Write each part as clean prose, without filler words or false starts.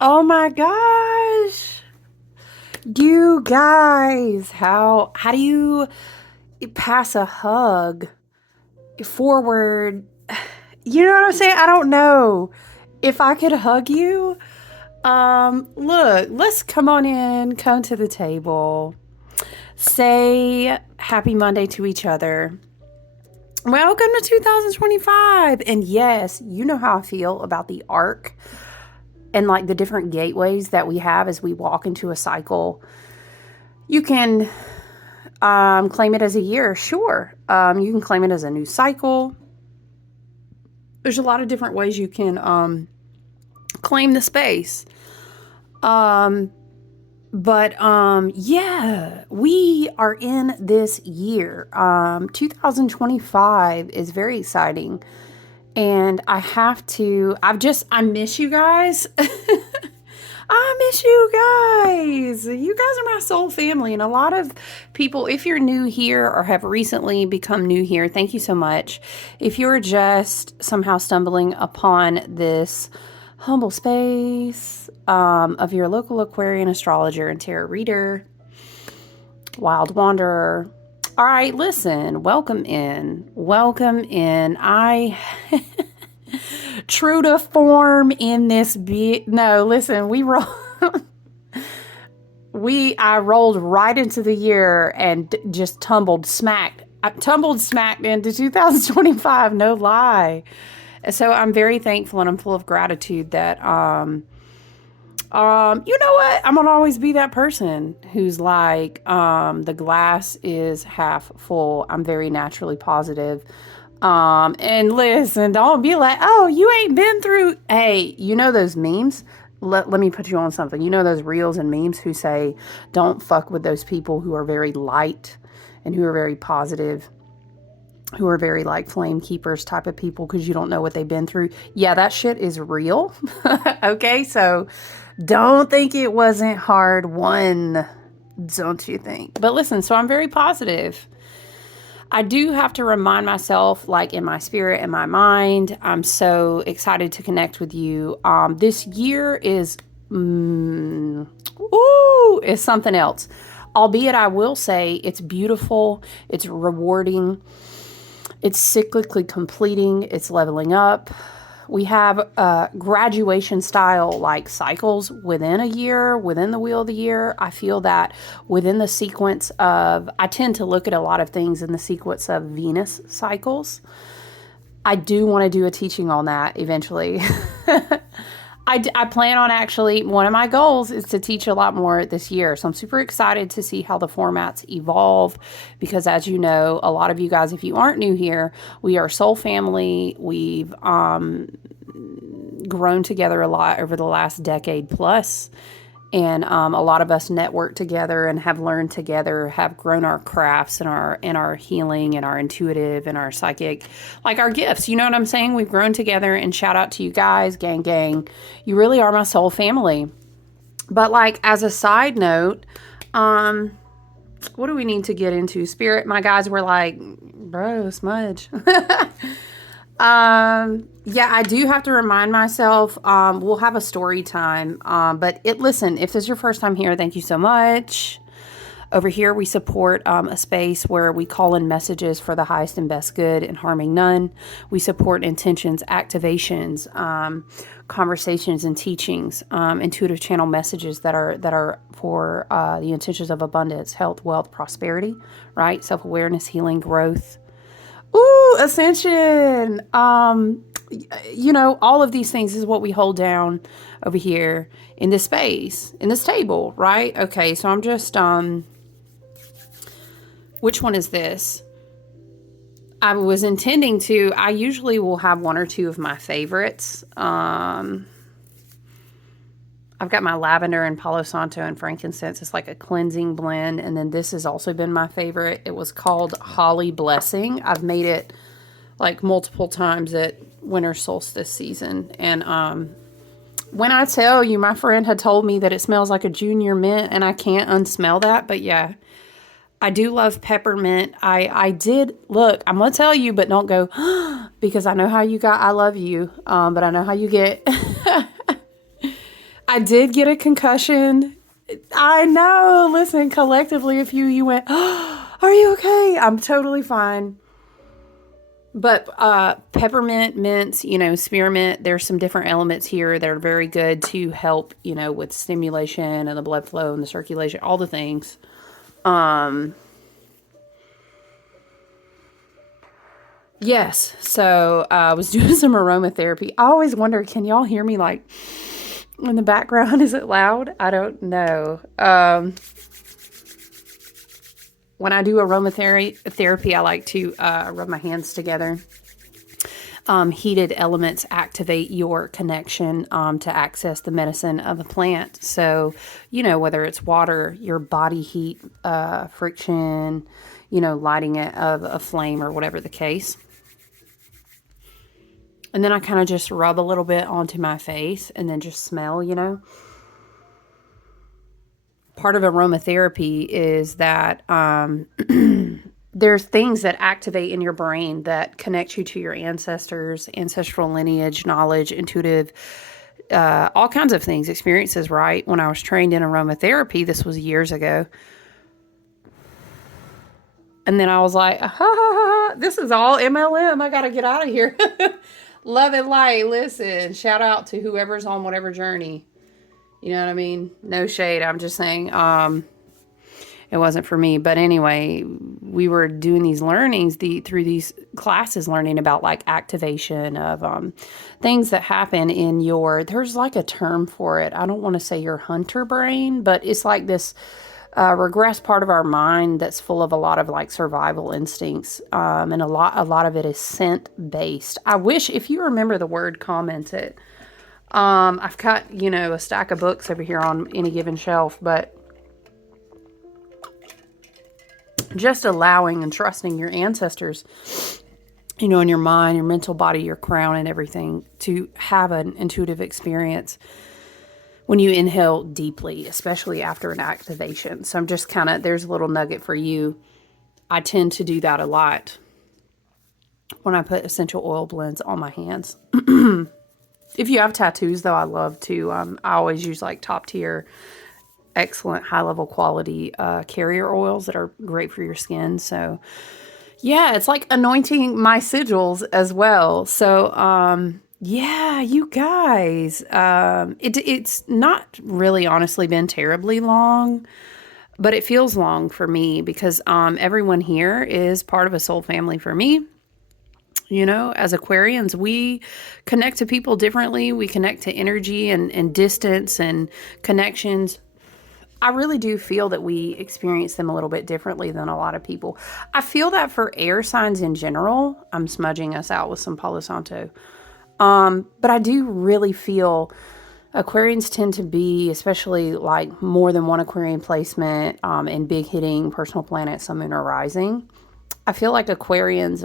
Oh my gosh. You guys, how do you pass a hug forward? You know what I'm saying? I don't know. If I could hug you, look, let's come on in, come to the table. Say happy Monday to each other. Welcome to 2025. And yes, you know how I feel about the arc and like the different gateways that we have as we walk into a cycle. You can claim it as a year, sure. You can claim it as a new cycle. There's a lot of different ways you can claim the space. Um, but yeah, we are in this year. 2025 is very exciting. And I miss you guys. I miss you guys. You guys are my soul family. And a lot of people, if you're new here or have recently become new here, thank you so much. If you're just somehow stumbling upon this humble space of your local Aquarian astrologer and tarot reader, wild wanderer, all right, listen, welcome in. Welcome in. True to form in this no, listen, I rolled right into the year and just I tumbled smacked into 2025, no lie. So I'm very thankful and I'm full of gratitude that you know what? I'm gonna always be that person who's like, the glass is half full. I'm very naturally positive. And listen, don't be like, oh, you ain't been through. Hey, you know those memes? Let me put you on something. You know those reels and memes who say, don't fuck with those people who are very light and who are very positive, who are very like flame keepers type of people because you don't know what they've been through. Yeah, that shit is real. Okay, so don't think it wasn't hard won, don't you think? But listen, so I'm very positive. I do have to remind myself, like in my spirit and my mind, I'm so excited to connect with you. This year is, is something else. Albeit, I will say it's beautiful, it's rewarding, it's cyclically completing, it's leveling up. We have graduation style like cycles within a year, within the wheel of the year. I feel that within the sequence of, I tend to look at a lot of things in the sequence of Venus cycles. I do want to do a teaching on that eventually. I plan on actually, one of my goals is to teach a lot more this year. So I'm super excited to see how the formats evolve because, as you know, a lot of you guys, if you aren't new here, we are soul family. We've grown together a lot over the last decade plus. And a lot of us network together and have learned together, have grown our crafts and our healing and our intuitive and our psychic, like our gifts. You know what I'm saying? We've grown together, and shout out to you guys, gang, gang. You really are my soul family. But like as a side note, what do we need to get into? Spirit, my guys were like, bro, smudge. Yeah, I do have to remind myself, we'll have a story time. Listen, if this is your first time here, thank you so much. Over here, we support a space where we call in messages for the highest and best good and harming none. We support intentions, activations, conversations and teachings, intuitive channel messages that are for the intentions of abundance, health, wealth, prosperity, right? Self-awareness, healing, growth. Ooh, ascension. You know, all of these things is what we hold down over here in this space, in this table, right? Okay, so I'm just, which one is this? I was intending to, I usually will have one or two of my favorites. I've got my lavender and Palo Santo and frankincense. It's like a cleansing blend. And then this has also been my favorite. It was called Holly Blessing. I've made it like multiple times at winter solstice season. And when I tell you, my friend had told me that it smells like a junior mint, and I can't unsmell that. But yeah, I do love peppermint. I did, look, I'm going to tell you, but don't go, because I know how you got, I love you. But I know how you get. I did get a concussion. I know. Listen, collectively, if you went, oh, are you okay? I'm totally fine. But peppermint, mints, spearmint, there's some different elements here that are very good to help, with stimulation and the blood flow and the circulation, all the things. Yes. So I was doing some aromatherapy. I always wonder, can y'all hear me like in the background? Is it loud? I don't know. When I do aromatherapy, I like to rub my hands together. Heated elements activate your connection to access the medicine of the plant. So, whether it's water, your body heat, friction, lighting it of a flame or whatever the case. And then I kind of just rub a little bit onto my face and then just smell, Part of aromatherapy is that there's things that activate in your brain that connect you to your ancestors, ancestral lineage, knowledge, intuitive, all kinds of things, experiences, right? When I was trained in aromatherapy, this was years ago. And then I was like, ha, ha, ha, this is all MLM. I got to get out of here. Love and light. Listen, shout out to whoever's on whatever journey. You know what I mean? No shade. I'm just saying, it wasn't for me. But anyway, we were doing these learnings through these classes, learning about like activation of things that happen in there's like a term for it. I don't want to say your hunter brain, but it's like this regressed part of our mind that's full of a lot of like survival instincts. And a lot of it is scent based. I wish, if you remember the word, comment it. I've got, a stack of books over here on any given shelf, but just allowing and trusting your ancestors, in your mind, your mental body, your crown and everything to have an intuitive experience when you inhale deeply, especially after an activation. So I'm just there's a little nugget for you. I tend to do that a lot when I put essential oil blends on my hands. If you have tattoos, though, I love to. I always use like top tier, excellent, high level quality carrier oils that are great for your skin. So, yeah, it's like anointing my sigils as well. So, yeah, you guys, it's not really honestly been terribly long, but it feels long for me because everyone here is part of a soul family for me. As Aquarians, we connect to people differently. We connect to energy and distance and connections. I really do feel that we experience them a little bit differently than a lot of people. I feel that for air signs in general. I'm smudging us out with some Palo Santo. But I do really feel Aquarians tend to be, especially like more than one Aquarian placement and big hitting personal planet, sun, moon, or rising. I feel like Aquarians,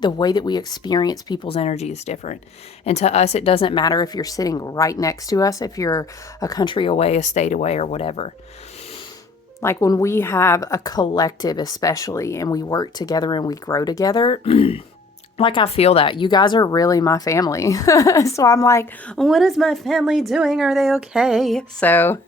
the way that we experience people's energy is different. And to us, it doesn't matter if you're sitting right next to us, if you're a country away, a state away, or whatever. Like when we have a collective, especially, and we work together and we grow together, like I feel that. You guys are really my family. So I'm like, what is my family doing? Are they okay? So,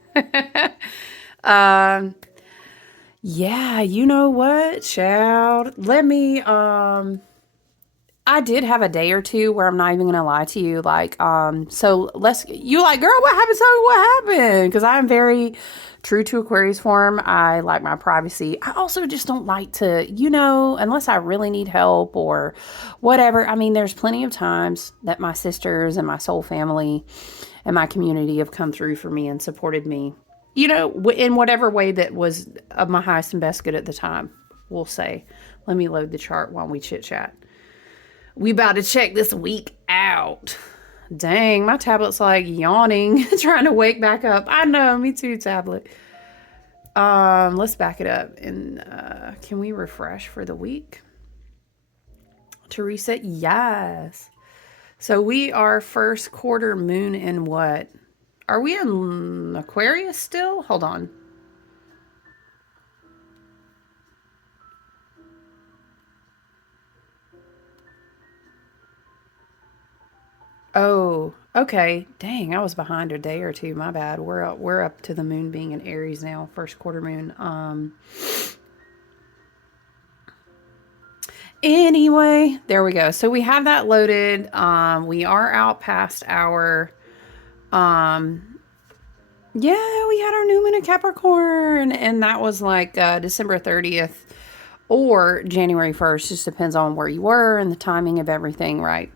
yeah, you know what, child? Let me, I did have a day or two where I'm not even gonna lie to you, like, you like, girl, what happened? So what happened? Because I'm very true to Aquarius form. I like my privacy. I also just don't like to, unless I really need help or whatever. I mean, there's plenty of times that my sisters and my soul family and my community have come through for me and supported me, in whatever way that was of my highest and best good at the time, we'll say. Let me load the chart while we chit chat. We about to check this week out. Dang, my tablet's like yawning, trying to wake back up. I know, me too, tablet. Let's back it up. And can we refresh for the week? To reset? Yes. So we are first quarter moon in what? Are we in Aquarius still? Hold on. Oh, okay. Dang, I was behind a day or two. My bad. We're up to the moon being in Aries now, first quarter moon. Anyway, there we go. So we have that loaded. We are out past our yeah, we had our new moon in Capricorn, and that was like December 30th or January 1st. Just depends on where you were and the timing of everything, right?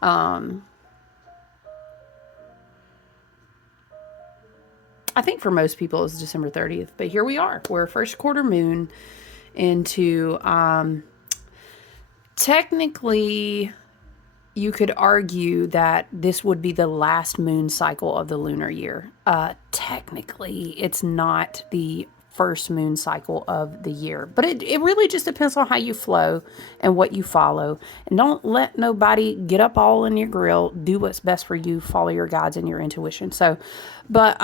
Um, I think for most people it's December 30th, but here we are. We're first quarter moon into technically you could argue that this would be the last moon cycle of the lunar year. Technically, it's not the first moon cycle of the year, but it really just depends on how you flow and what you follow. And don't let nobody get up all in your grill. Do what's best for you. Follow your guides and your intuition. So, but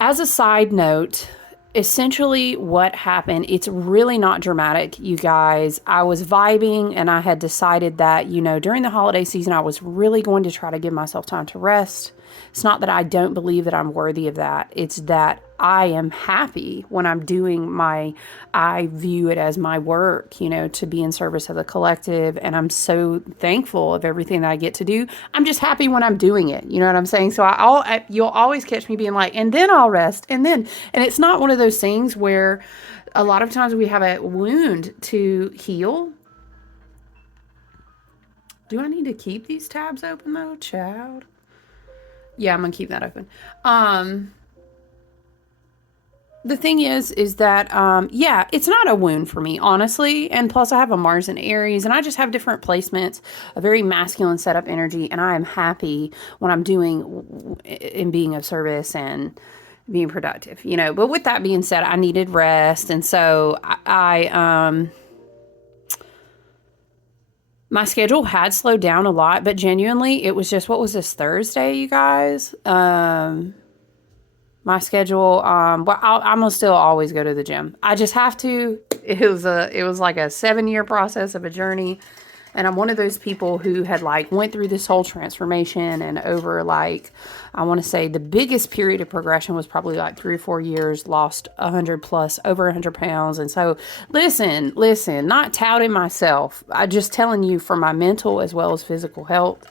as a side note, essentially what happened, it's really not dramatic, you guys. I was vibing and I had decided that, during the holiday season, I was really going to try to give myself time to rest. It's not that I don't believe that I'm worthy of that. It's that I am happy when I'm doing I view it as my work, to be in service of the collective. And I'm so thankful of everything that I get to do. I'm just happy when I'm doing it. You know what I'm saying? So you'll always catch me being like, and then I'll rest. And it's not one of those things where a lot of times we have a wound to heal. Do I need to keep these tabs open though, child? Yeah, I'm gonna keep that open. The thing is that, yeah, it's not a wound for me, honestly. And plus I have a Mars in Aries and I just have different placements, a very masculine setup energy. And I am happy when I'm doing in being of service and being productive, but with that being said, I needed rest. And so my schedule had slowed down a lot, but genuinely it was just, what was this, Thursday, you guys? My schedule, I'm gonna still always go to the gym. I just have to. It was like a 7-year process of a journey. And I'm one of those people who had went through this whole transformation, and over I want to say the biggest period of progression was probably 3 or 4 years, lost 100 plus, over 100 pounds. And so listen, not touting myself. I just telling you for my mental as well as physical health.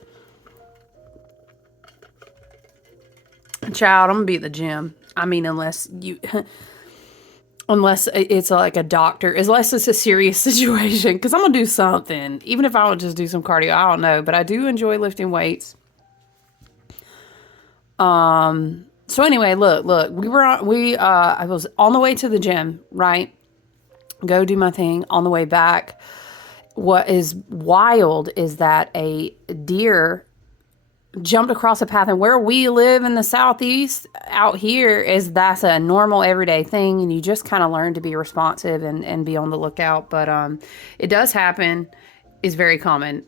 Child, I'm gonna be at the gym. I mean, unless it's like a doctor, unless it's a serious situation, because I'm gonna do something, even if I would just do some cardio. I don't know, but I do enjoy lifting weights. So anyway, look, I was on the way to the gym, right? Go do my thing. On the way back, what is wild is that a deer jumped across a path, and where we live in the southeast out here that's a normal everyday thing, and you just kind of learn to be responsive and be on the lookout. But it does happen, is very common.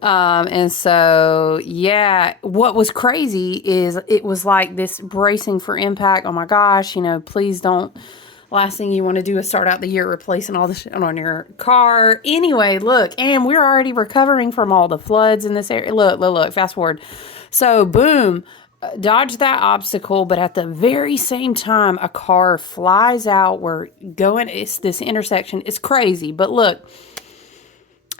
And so yeah, what was crazy is it was like this bracing for impact. Oh my gosh, please don't. Last thing you want to do is start out the year replacing all the shit on your car. Anyway, look, and we're already recovering from all the floods in this area. Look, fast forward. So, boom, dodge that obstacle, but at the very same time, a car flies out. It's this intersection. It's crazy, but look,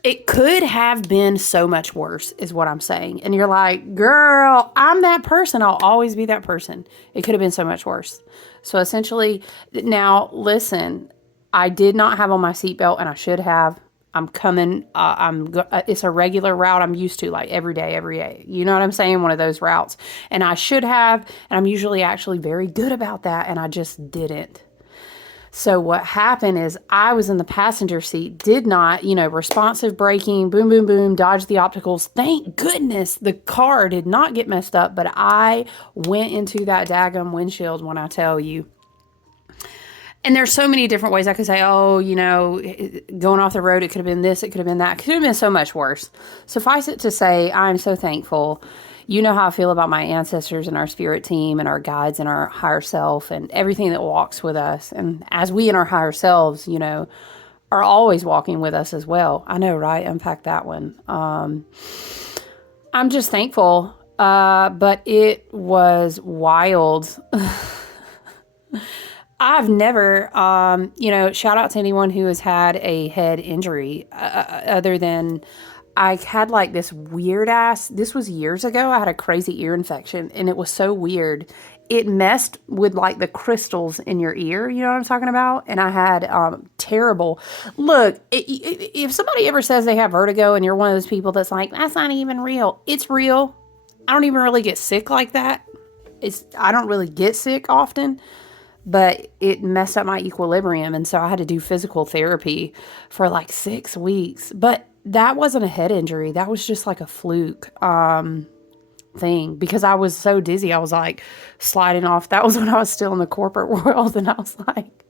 it could have been so much worse, is what I'm saying. And you're like, girl, I'm that person. I'll always be that person. It could have been so much worse. So essentially, now listen, I did not have on my seatbelt, and I should have. I'm coming. It's a regular route I'm used to, every day. You know what I'm saying? One of those routes. And I should have, and I'm usually actually very good about that, and I just didn't. So what happened is I was in the passenger seat, did not, responsive braking, boom, boom, boom, dodge the obstacles. Thank goodness the car did not get messed up, but I went into that daggum windshield when I tell you. And there's so many different ways I could say, going off the road, it could have been this, it could have been that. It could have been so much worse. Suffice it to say, I'm so thankful. You know how I feel about my ancestors and our spirit team and our guides and our higher self and everything that walks with us. And as we and our higher selves, are are always walking with us as well. I know, right? Unpack that one. I'm just thankful. But it was wild. I've never, shout out to anyone who has had a head injury, other than I had like this weird ass, this was years ago. I had a crazy ear infection and it was so weird. It messed with like the crystals in your ear. You know what I'm talking about? And I had terrible, look, if somebody ever says they have vertigo and you're one of those people that's like, that's not even real. It's real. I don't even really get sick like that. I don't really get sick often, but it messed up my equilibrium. And so I had to do physical therapy for like 6 weeks. But that wasn't a head injury. That was just like a fluke thing, because I was so dizzy. I was like sliding off. That was when I was still in the corporate world. And I was like,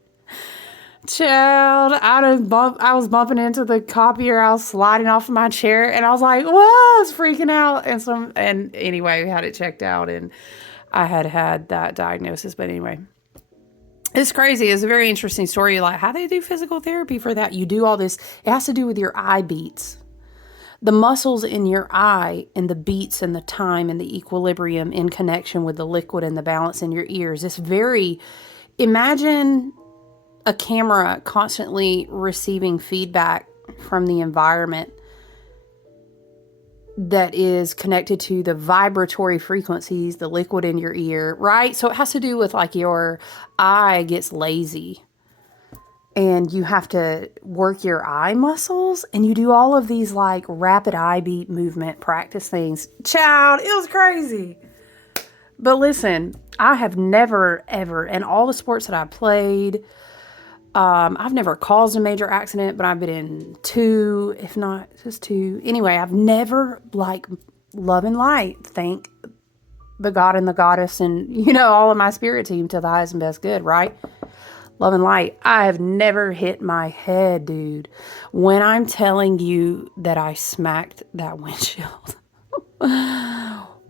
child, I was bumping into the copier. I was sliding off of my chair and I was like, whoa, I was freaking out. And anyway, we had it checked out and I had that diagnosis. But anyway, it's crazy. It's a very interesting story. Like how they do physical therapy for that. You do all this. It has to do with your eye beats. The muscles in your eye and the beats and the time and the equilibrium in connection with the liquid and the balance in your ears. It's very, imagine a camera constantly receiving feedback from the environment that is connected to the vibratory frequencies, the liquid in your ear, right? So it has to do with like your eye gets lazy and you have to work your eye muscles and you do all of these like rapid eye beat movement practice things. Child, it was crazy. But listen, I have never, ever, in all the sports that I played, I've never caused a major accident, but I've been in 2, if not just 2. Anyway, I've never, like, love and light, thank the God and the goddess and, all of my spirit team to the highest and best good, right? Love and light. I have never hit my head, dude. When I'm telling you that I smacked that windshield.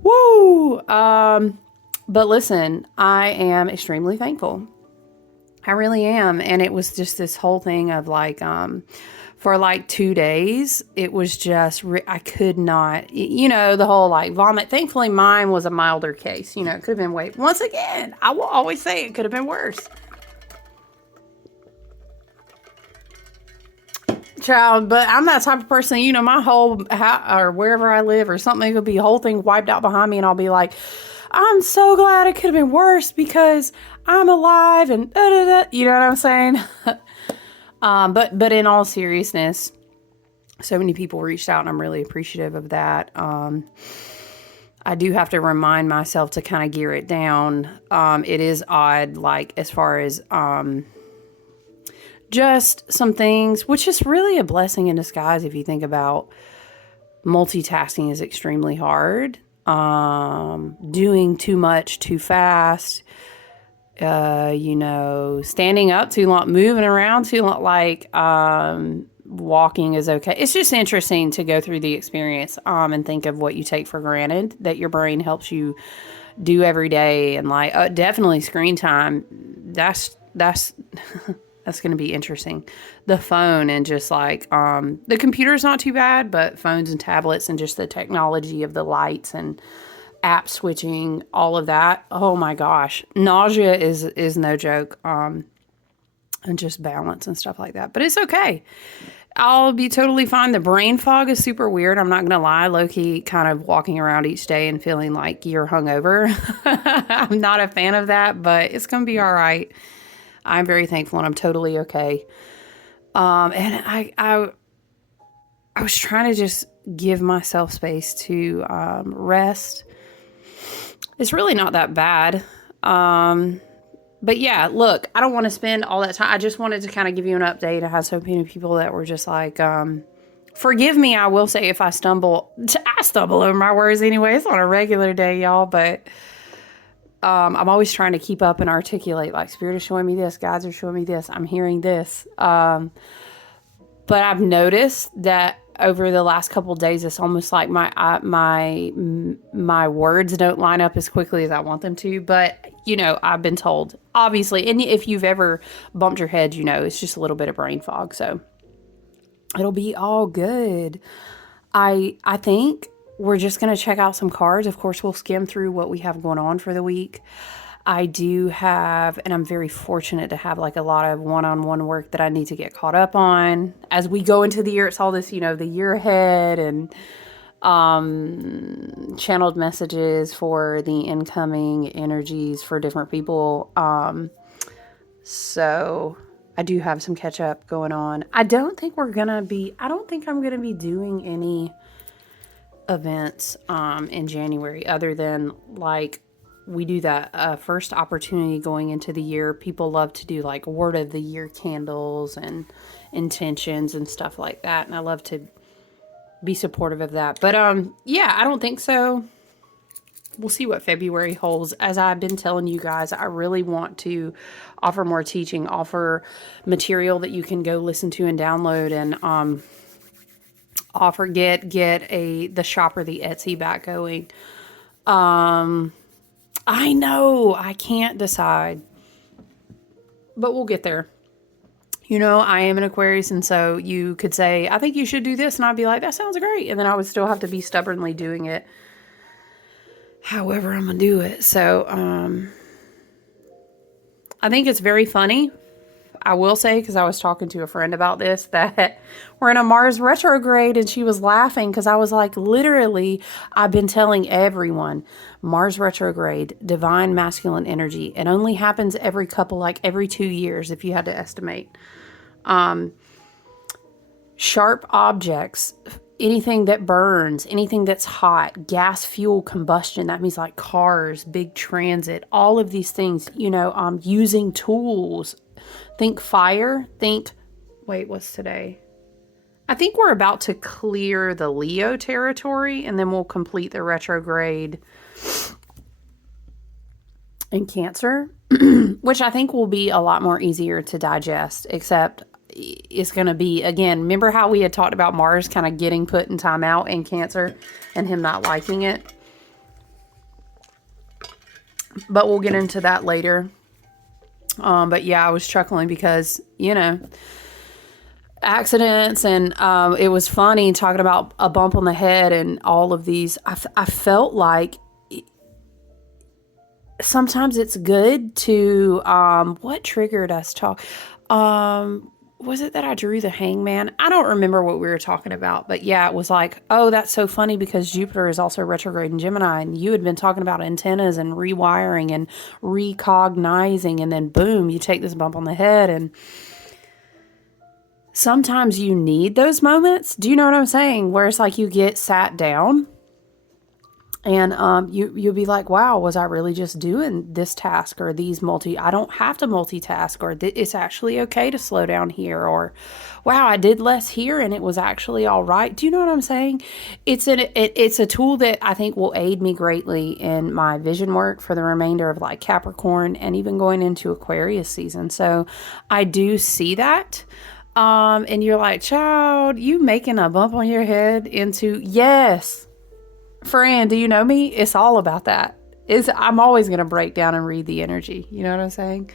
Woo! But listen, I am extremely thankful. I really am. And it was just this whole thing of like, for like 2 days, it was just, I could not, the whole like vomit. Thankfully, mine was a milder case. It could have been once again, I will always say it could have been worse. Child, but I'm that type of person, my whole or wherever I live or something could be a whole thing wiped out behind me and I'll be like, I'm so glad it could have been worse because I'm alive and you know what I'm saying? But in all seriousness, so many people reached out and I'm really appreciative of that. I do have to remind myself to kind of gear it down. It is odd, like as far as just some things, which is really a blessing in disguise if you think about multitasking is extremely hard. Doing too much too fast, standing up too long, moving around too long, like, walking is okay. It's just interesting to go through the experience, and think of what you take for granted that your brain helps you do every day. And like, definitely screen time. That's that's going to be interesting. The phone and just like, the computer's not too bad, but phones and tablets and just the technology of the lights and app switching, all of that. Oh my gosh. Nausea is no joke. And just balance and stuff like that, but it's okay. I'll be totally fine. The brain fog is super weird. I'm not going to lie, low-key kind of walking around each day and feeling like you're hungover. I'm not a fan of that, but it's going to be all right. I'm very thankful and I'm totally okay. And I was trying to just give myself space to rest. It's really not that bad. But yeah, look, I don't want to spend all that time. I just wanted to kind of give you an update. I had so many people that were just like, forgive me, I will say if I stumble. I stumble over my words anyway. It's on a regular day, y'all, but I'm always trying to keep up and articulate, like, Spirit is showing me this, guides are showing me this, I'm hearing this. But I've noticed that over the last couple of days, it's almost like my words don't line up as quickly as I want them to. But, I've been told, obviously, and if you've ever bumped your head, it's just a little bit of brain fog. So It'll be all good. I think we're just going to check out some cards. Of course, we'll skim through what we have going on for the week. I do have, and I'm very fortunate to have like a lot of one-on-one work that I need to get caught up on. As we go into the year, it's all this, the year ahead and channeled messages for the incoming energies for different people. So I do have some catch up going on. I don't think I'm going to be doing any events in January other than like we do that first opportunity going into the year. People love to do like word of the year candles and intentions and stuff like that. And I love to be supportive of that. But yeah, I don't think so. We'll see what February holds. As I've been telling you guys, I really want to offer more teaching, offer material that you can go listen to and download, and get the shop or the Etsy back going. I know I can't decide, but we'll get there. I am an Aquarius, and so you could say, I think you should do this, and I'd be like, that sounds great. And then I would still have to be stubbornly doing it however I'm going to do it. So, I think it's very funny. I will say, because I was talking to a friend about this, that we're in a Mars retrograde, and she was laughing because I was like, literally, I've been telling everyone, Mars retrograde, divine masculine energy. It only happens every 2 years, if you had to estimate. Sharp objects, anything that burns, anything that's hot, gas, fuel, combustion, that means like cars, big transit, all of these things, using tools. Think fire, what's today? I think we're about to clear the Leo territory, and then we'll complete the retrograde in Cancer, which I think will be a lot more easier to digest, except it's going to be, again, remember how we had talked about Mars kind of getting put in timeout in Cancer and him not liking it? But we'll get into that later. But yeah, I was chuckling because, accidents, and it was funny talking about a bump on the head and all of these. I felt like sometimes it's good to, what triggered us talk? Was it that I drew the hangman? I don't remember what we were talking about, but yeah, it was like, oh, that's so funny because Jupiter is also retrograde in Gemini, and you had been talking about antennas and rewiring and recognizing, and then boom, you take this bump on the head. And sometimes you need those moments. Do you know what I'm saying? Where it's like you get sat down and you'll be like, wow, was I really just doing this task or these I don't have to multitask, or it's actually okay to slow down here, or wow, I did less here and it was actually all right. Do you know what I'm saying? It's a tool that I think will aid me greatly in my vision work for the remainder of like Capricorn and even going into Aquarius season. So I do see that. And you're like, child, you making a bump on your head into, yes. Friend, do you know me? It's all about that. I'm always going to break down and read the energy. You know what I'm saying?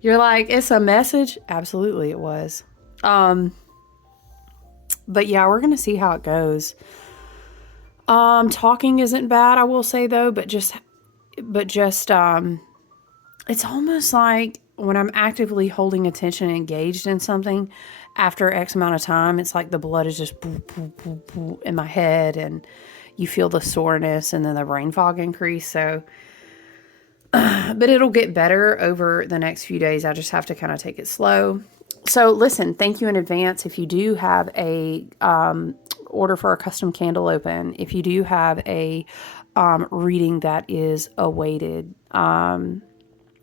You're like, it's a message? Absolutely it was. But yeah, we're going to see how it goes. Talking isn't bad, I will say though, but just it's almost like when I'm actively holding attention and engaged in something after X amount of time, it's like the blood is just boo, boo, boo, boo in my head, and you feel the soreness and then the brain fog increase. So, but it'll get better over the next few days. I just have to kind of take it slow. So listen, thank you in advance. If you do have a order for a custom candle open, if you do have a reading that is awaited,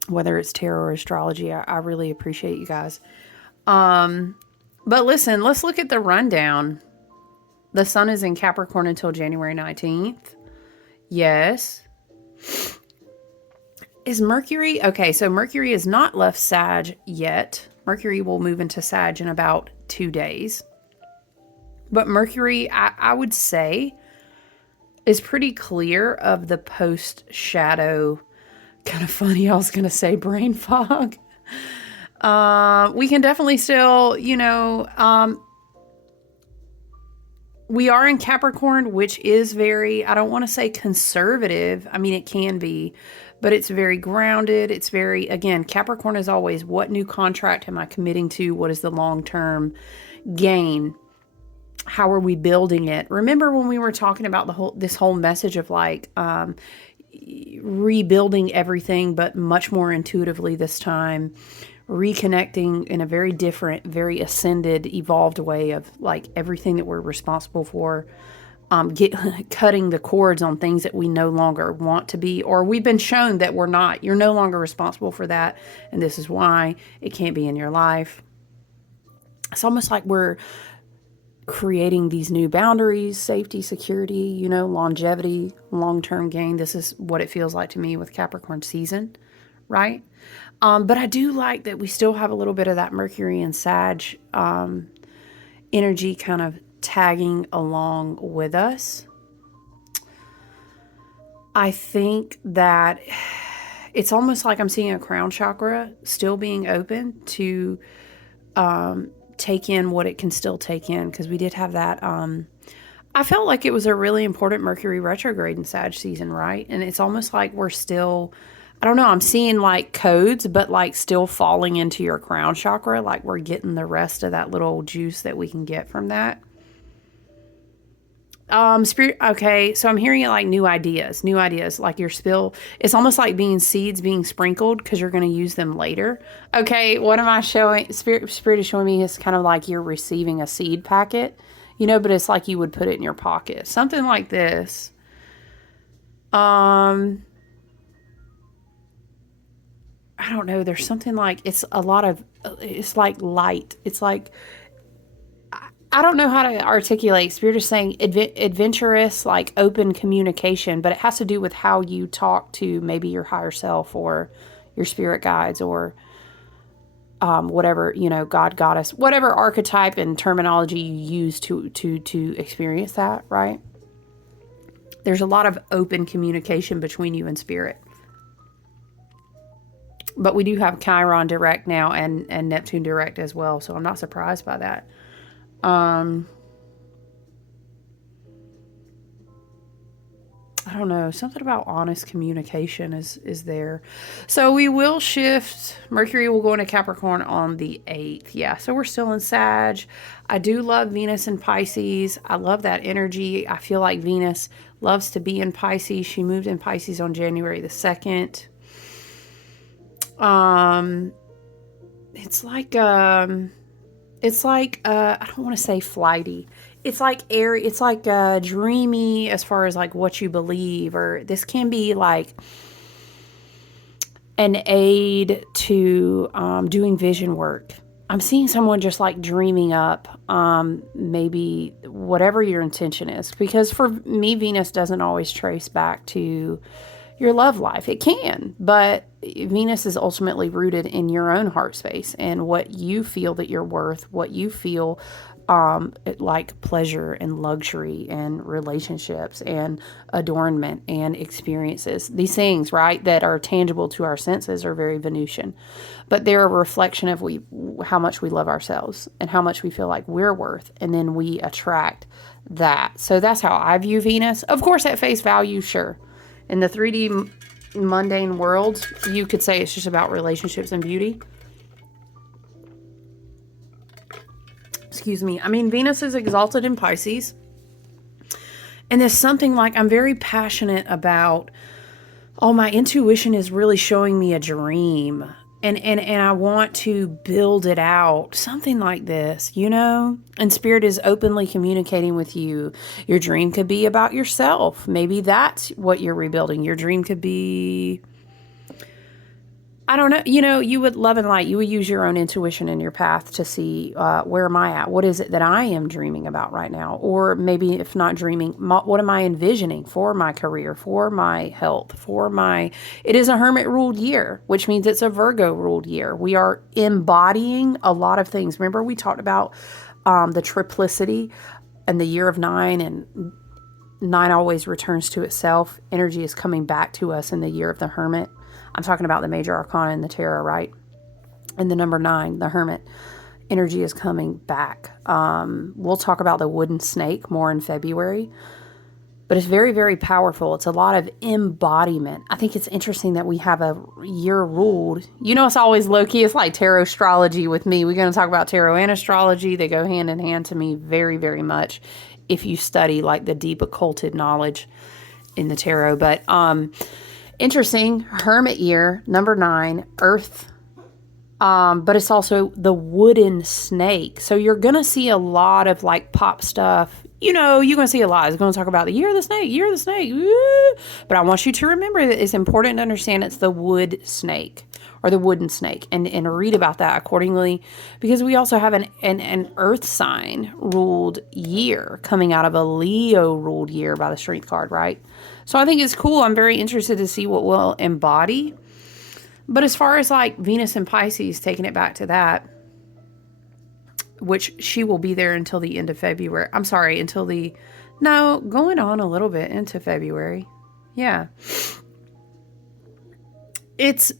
whether it's tarot or astrology, I really appreciate you guys. But listen, let's look at the rundown. The sun is in Capricorn until January 19th. Yes. Is Mercury... Okay, so Mercury is not left Sag yet. Mercury will move into Sag in about 2 days. But Mercury, I would say, is pretty clear of the post-shadow... Kind of funny, I was going to say brain fog. We can definitely still, we are in Capricorn, which is very, I don't want to say conservative. I mean, it can be, but it's very grounded. It's very, again, Capricorn is always, what new contract am I committing to? What is the long-term gain? How are we building it? Remember when we were talking about this whole message of like, rebuilding everything, but much more intuitively this time, reconnecting in a very different, very ascended, evolved way of like everything that we're responsible for, cutting the cords on things that we no longer want to be, or we've been shown that we're not. You're no longer responsible for that, and this is why it can't be in your life. It's almost like we're creating these new boundaries, safety, security, longevity, long-term gain. This is what it feels like to me with Capricorn season, right? But I do like that we still have a little bit of that Mercury and Sag energy kind of tagging along with us. I think that it's almost like I'm seeing a crown chakra still being open to take in what it can still take in, because we did have that. I felt like it was a really important Mercury retrograde in Sag season, right? And it's almost like we're still, I don't know, I'm seeing like codes, but like still falling into your crown chakra, like we're getting the rest of that little juice that we can get from that. Spirit, okay, so I'm hearing it like new ideas, like you're still, it's almost like being seeds being sprinkled because you're going to use them later. Okay, what am I showing? Spirit is showing me it's kind of like you're receiving a seed packet, but it's like you would put it in your pocket. Something like this. I don't know. There's something like, it's like light. It's like, I don't know how to articulate. Spirit is saying adventurous, like open communication, but it has to do with how you talk to maybe your higher self or your spirit guides or whatever, God, goddess, whatever archetype and terminology you use to experience that, right? There's a lot of open communication between you and spirit. But we do have Chiron direct now and Neptune direct as well, so I'm not surprised by that. I don't know, something about honest communication is there. So we will shift. Mercury will go into Capricorn on the 8th. Yeah, so we're still in Sag. I do love Venus in Pisces. I love that energy. I feel like Venus loves to be in Pisces. She moved in Pisces on January the 2nd. It's like I don't want to say flighty. It's like airy. It's like dreamy as far as like what you believe, or this can be like an aid to doing vision work. I'm seeing someone just like dreaming up maybe whatever your intention is, because for me, Venus doesn't always trace back to your love life. It can, but Venus is ultimately rooted in your own heart space and what you feel that you're worth, what you feel like pleasure and luxury and relationships and adornment and experiences. These things, right, that are tangible to our senses are very Venusian, but they're a reflection of how much we love ourselves and how much we feel like we're worth, and then we attract that. So that's how I view Venus. Of course, at face value, sure. In the 3D mundane world, you could say it's just about relationships and beauty. Excuse me. I mean, Venus is exalted in Pisces. And there's something like, I'm very passionate about, my intuition is really showing me a dream. And I want to build it out. Something like this, And Spirit is openly communicating with you. Your dream could be about yourself. Maybe that's what you're rebuilding. Your dream could be, I don't know. You would love and light. You would use your own intuition in your path to see where am I at? What is it that I am dreaming about right now? Or maybe if not dreaming, what am I envisioning for my career, for my health, it is a Hermit ruled year, which means it's a Virgo ruled year. We are embodying a lot of things. Remember we talked about the triplicity and the year of 9, and 9 always returns to itself. Energy is coming back to us in the year of the Hermit. I'm talking about the major arcana in the tarot, right? And the number 9, the Hermit. energy is coming back. We'll talk about the wooden snake more in February, but it's very, very powerful. It's a lot of embodiment. I think it's interesting that we have a year ruled. You know, it's always low-key. It's like tarot astrology with me. We're going to talk about tarot and astrology. They go hand in hand to me very, very much if you study like the deep occulted knowledge in the tarot. But interesting, Hermit year, number 9, Earth. But it's also the wooden snake. So you're going to see a lot of like pop stuff. You know, you're going to see a lot. It's going to talk about the year of the snake, year of the snake. Woo! But I want you to remember that it's important to understand it's the wood snake or the wooden snake and read about that accordingly, because we also have an earth sign ruled year coming out of a Leo ruled year by the strength card, right? So I think it's cool. I'm very interested to see what we'll embody. But as far as like Venus and Pisces, taking it back to that, which she will be there until the end of February. I'm sorry, going on a little bit into February. Yeah. It's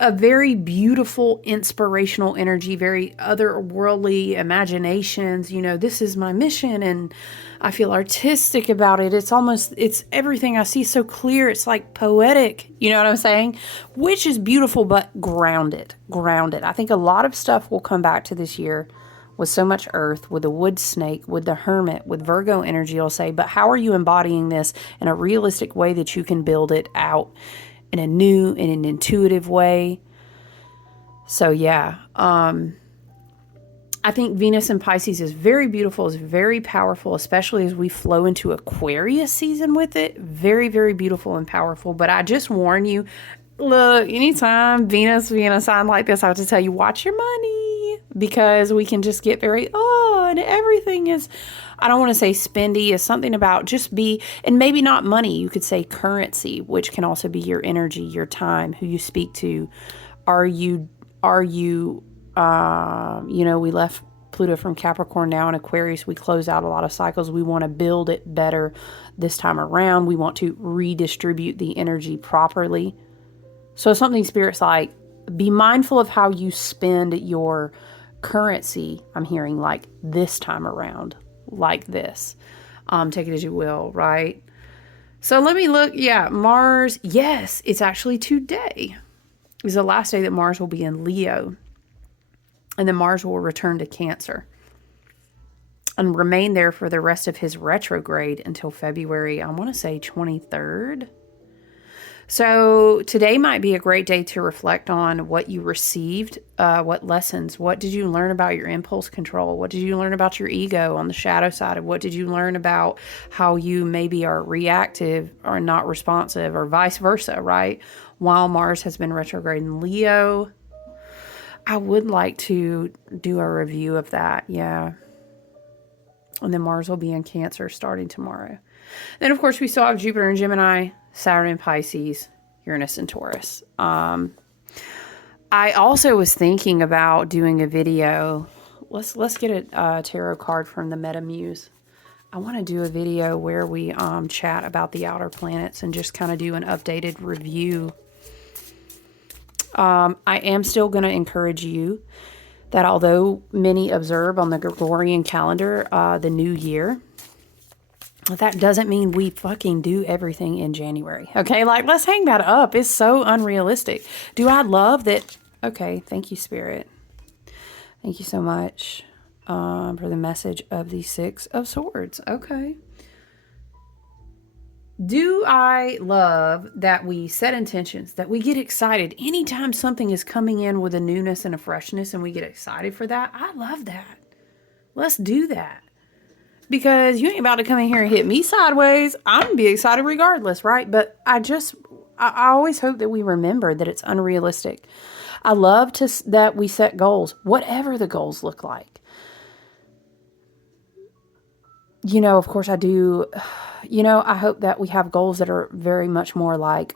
a very beautiful, inspirational energy, very otherworldly imaginations. You know, this is my mission, and I feel artistic about it. It's everything I see so clear. It's like poetic. You know what I'm saying? Which is beautiful, but grounded. I think a lot of stuff will come back to this year with so much earth, with the wood snake, with the hermit, with Virgo energy, I'll say. But how are you embodying this in a realistic way that you can build it out in a new, in an intuitive way? So yeah, I think Venus and Pisces is very beautiful, is very powerful, especially as we flow into Aquarius season with it. Very, very beautiful and powerful. But I just warn you, look, anytime Venus being a sign like this, I have to tell you, watch your money, because we can just get very, and everything is, I don't want to say spendy, is something about just be, and maybe not money, you could say currency, which can also be your energy, your time, who you speak to. We left Pluto from Capricorn now in Aquarius. We close out a lot of cycles. We want to build it better this time around. We want to redistribute the energy properly. So something Spirit's like, be mindful of how you spend your currency. I'm hearing like this time around, like this. Take it as you will, right? So let me look. Yeah, Mars. Yes, it's actually today. It's the last day that Mars will be in Leo. And then Mars will return to Cancer and remain there for the rest of his retrograde until February, I want to say 23rd. So today might be a great day to reflect on what you received, what lessons, what did you learn about your impulse control? What did you learn about your ego on the shadow side of what did you learn about how you maybe are reactive or not responsive or vice versa, right? While Mars has been retrograde in Leo. I would like to do a review of that, yeah. And then Mars will be in Cancer starting tomorrow. Then, of course, we still have Jupiter and Gemini, Saturn and Pisces, Uranus and Taurus. I also was thinking about doing a video. Let's get a tarot card from the Meta Muse. I want to do a video where we chat about the outer planets and just kind of do an updated review. I am still going to encourage you that although many observe on the Gregorian calendar the new year, that doesn't mean we fucking do everything in January. Okay, like let's hang that up. It's so unrealistic. Do I love that? Okay, thank you, Spirit. Thank you so much for the message of the Six of Swords. Okay. Do I love that we set intentions, that we get excited anytime something is coming in with a newness and a freshness and we get excited for that? I love that. Let's do that. Because you ain't about to come in here and hit me sideways. I'm going to be excited regardless, right? But I always hope that we remember that it's unrealistic. I love that we set goals, whatever the goals look like. You know, of course I do. You know, I hope that we have goals that are very much more like,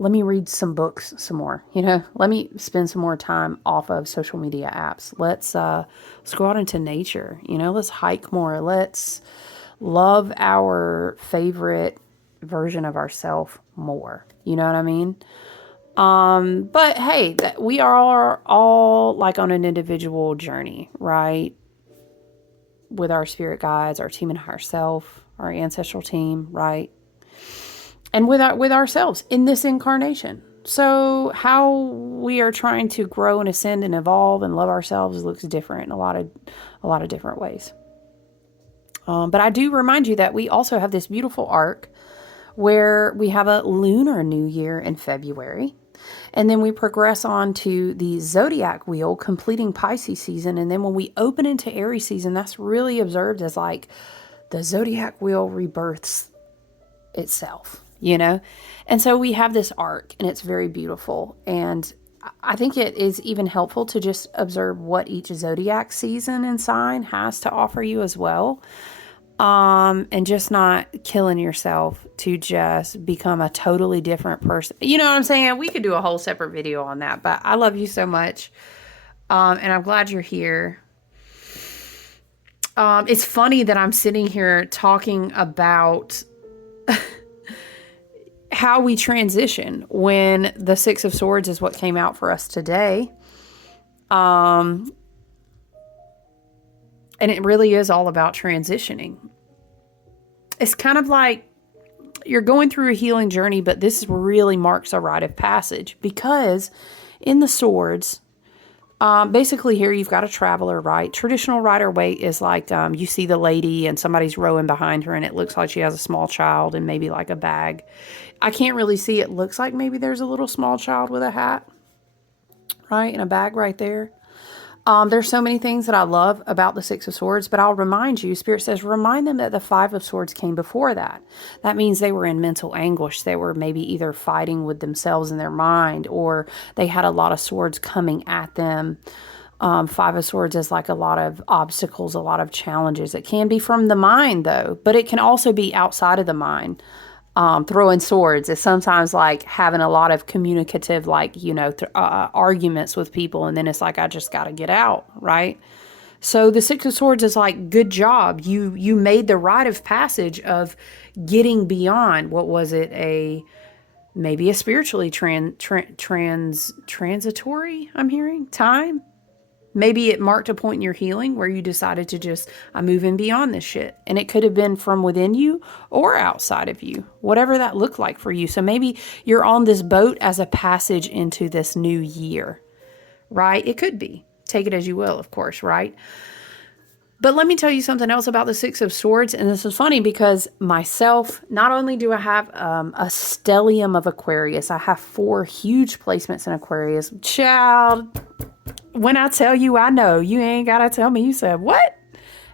let me read some books some more, you know, let me spend some more time off of social media apps. Let's go out into nature, you know, let's hike more. Let's love our favorite version of ourselves more. You know what I mean? But hey, we are all like on an individual journey, right? With our spirit guides, our team and ourself, our ancestral team, right? And with ourselves in this incarnation. So how we are trying to grow and ascend and evolve and love ourselves looks different in a lot of different ways. But I do remind you that we also have this beautiful arc where we have a lunar new year in February. And then we progress on to the zodiac wheel, completing Pisces season. And then when we open into Aries season, that's really observed as like the zodiac wheel rebirths itself, you know? And so we have this arc and it's very beautiful. And I think it is even helpful to just observe what each zodiac season and sign has to offer you as well. And just not killing yourself to just become a totally different person. You know what I'm saying? We could do a whole separate video on that, but I love you so much. And I'm glad you're here. It's funny that I'm sitting here talking about how we transition when the Six of Swords is what came out for us today. And it really is all about transitioning. It's kind of like you're going through a healing journey, but this really marks a rite of passage because in the swords, basically here you've got a traveler, right? Traditional Rider-Waite is like you see the lady and somebody's rowing behind her and it looks like she has a small child and maybe like a bag. I can't really see. It looks like maybe there's a little small child with a hat, right? And a bag right there. There's so many things that I love about the Six of Swords, but I'll remind you, Spirit says, remind them that the Five of Swords came before that. That means they were in mental anguish. They were maybe either fighting with themselves in their mind, or they had a lot of swords coming at them. Five of Swords is like a lot of obstacles, a lot of challenges. It can be from the mind, though, but it can also be outside of the mind. Throwing swords is sometimes like having a lot of communicative, like, you know, arguments with people. And then it's like, I just got to get out. Right. So the Six of Swords is like, good job. You made the rite of passage of getting beyond, what was it? Maybe a spiritually transitory, I'm hearing, time. Maybe it marked a point in your healing where you decided to just, I'm moving beyond this shit. And it could have been from within you or outside of you, whatever that looked like for you. So maybe you're on this boat as a passage into this new year, right? It could be. Take it as you will, of course, right? But let me tell you something else about the Six of Swords. And this is funny because myself, not only do I have a stellium of Aquarius, I have 4 huge placements in Aquarius. Child, when I tell you, I know. You ain't got to tell me. You said, what?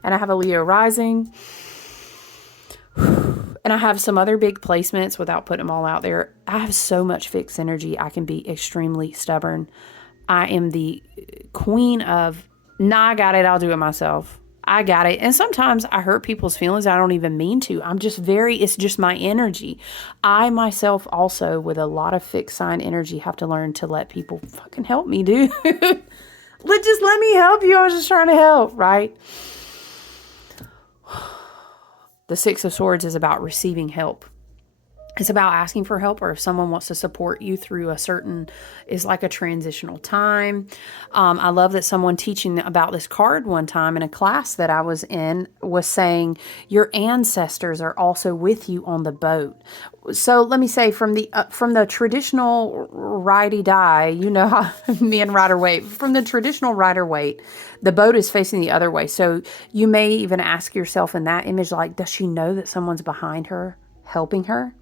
And I have a Leo rising. And I have some other big placements without putting them all out there. I have so much fixed energy. I can be extremely stubborn. I am the queen of, nah, I got it. I'll do it myself. I got it. And sometimes I hurt people's feelings. I don't even mean to. It's just my energy. I myself also, with a lot of fixed sign energy, have to learn to let people fucking help me, dude. Just let me help you. I was just trying to help, right? The Six of Swords is about receiving help. It's about asking for help, or if someone wants to support you through is like a transitional time. I love that someone teaching about this card one time in a class that I was in was saying your ancestors are also with you on the boat. So let me say, from the traditional righty-die, you know how me and Rider-Waite, from the traditional Rider-Waite, the boat is facing the other way. So you may even ask yourself in that image, like, does she know that someone's behind her helping her?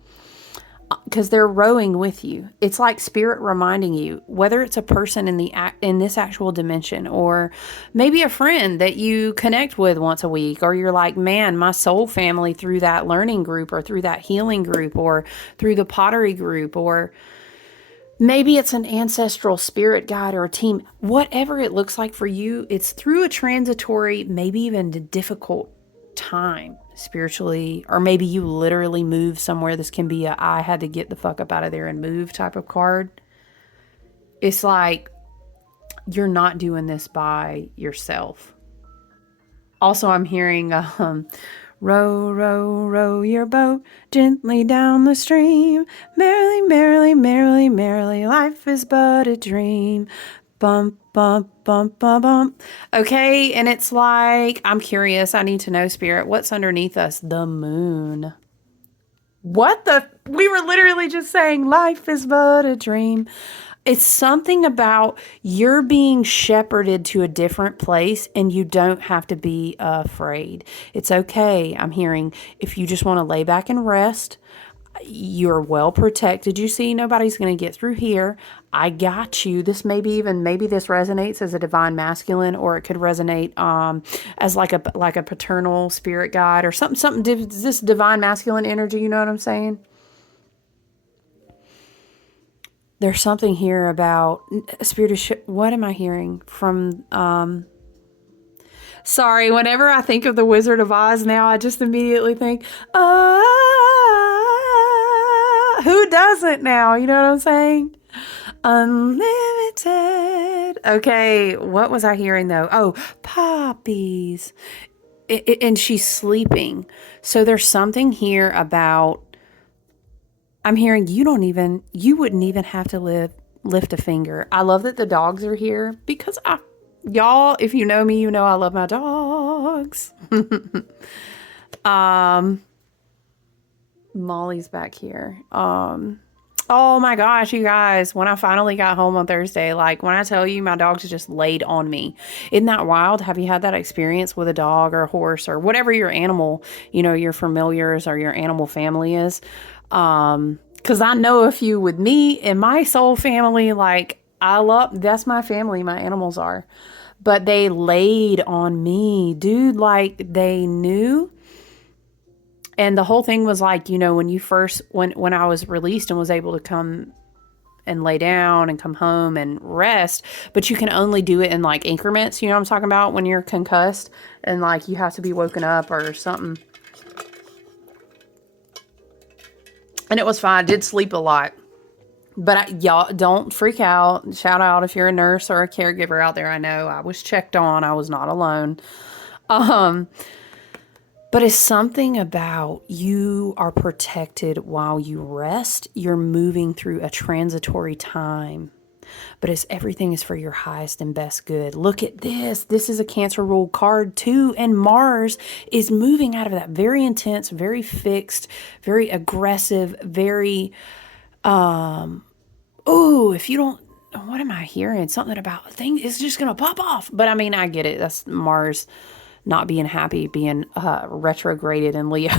Because they're rowing with you. It's like spirit reminding you, whether it's a person in this actual dimension, or maybe a friend that you connect with once a week, or you're like, man, my soul family through that learning group, or through that healing group, or through the pottery group, or maybe it's an ancestral spirit guide or a team. Whatever it looks like for you, it's through a transitory, maybe even a difficult time spiritually, or maybe you literally move somewhere. This can be I had to get the fuck up out of there and move type of card. It's like you're not doing this by yourself. Also, I'm hearing Row, row, row your boat gently down the stream. Merrily, merrily, merrily, merrily, life is but a dream. Bump, bump, bump, bump, bump. Okay, and it's like, I'm curious. I need to know, Spirit, what's underneath us? The moon. What the? We were literally just saying life is but a dream. It's something about you're being shepherded to a different place and you don't have to be afraid. It's okay. I'm hearing if you just want to lay back and rest, you're well protected. You see, nobody's going to get through here. I got you. This maybe this resonates as a divine masculine, or it could resonate as like a paternal spirit guide or something. This divine masculine energy. You know what I'm saying? There's something here about spirit of what am I hearing from sorry, whenever I think of the Wizard of Oz now, I just immediately think, who doesn't now? You know what I'm saying? Unlimited. Okay, what was I hearing though? Oh, poppies. And she's sleeping. So there's something here about, I'm hearing you wouldn't even have to lift a finger. I love that the dogs are here because y'all, if you know me, you know I love my dogs. Molly's back here. Oh my gosh, you guys, when I finally got home on Thursday, like when I tell you my dogs just laid on me. Isn't that wild? Have you had that experience with a dog or a horse or whatever your animal, your familiars or your animal family is? Cause I know a few with me and my soul family, like that's my family, my animals are, but they laid on me, dude, like they knew. And the whole thing was like, when when I was released and was able to come and lay down and come home and rest, but you can only do it in like increments. You know what I'm talking about? When you're concussed and like you have to be woken up or something. And it was fine. I did sleep a lot. But y'all don't freak out. Shout out if you're a nurse or a caregiver out there. I know I was checked on. I was not alone. But it's something about you are protected while you rest. You're moving through a transitory time. But everything is for your highest and best good. Look at this. This is a Cancer rule card too. And Mars is moving out of that very intense, very fixed, very aggressive, very, if you don't, what am I hearing? Something about a thing is just going to pop off. But I mean, I get it. That's Mars not being happy, being retrograded in Leo,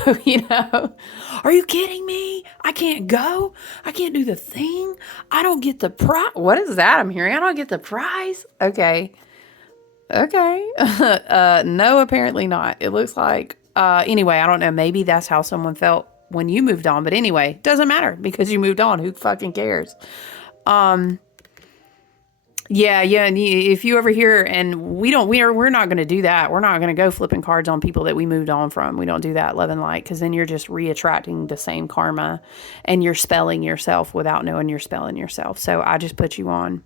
Are you kidding me? I can't go. I can't do the thing. I don't get the prize. What is that I'm hearing? I don't get the prize. Okay. No, apparently not. It looks like, anyway, I don't know. Maybe that's how someone felt when you moved on. But anyway, doesn't matter because you moved on. Who fucking cares? Yeah. And if you ever hear, and we're not going to do that. We're not going to go flipping cards on people that we moved on from. We don't do that, love and light, because then you're just re-attracting the same karma and you're spelling yourself without knowing you're spelling yourself. So I just put you on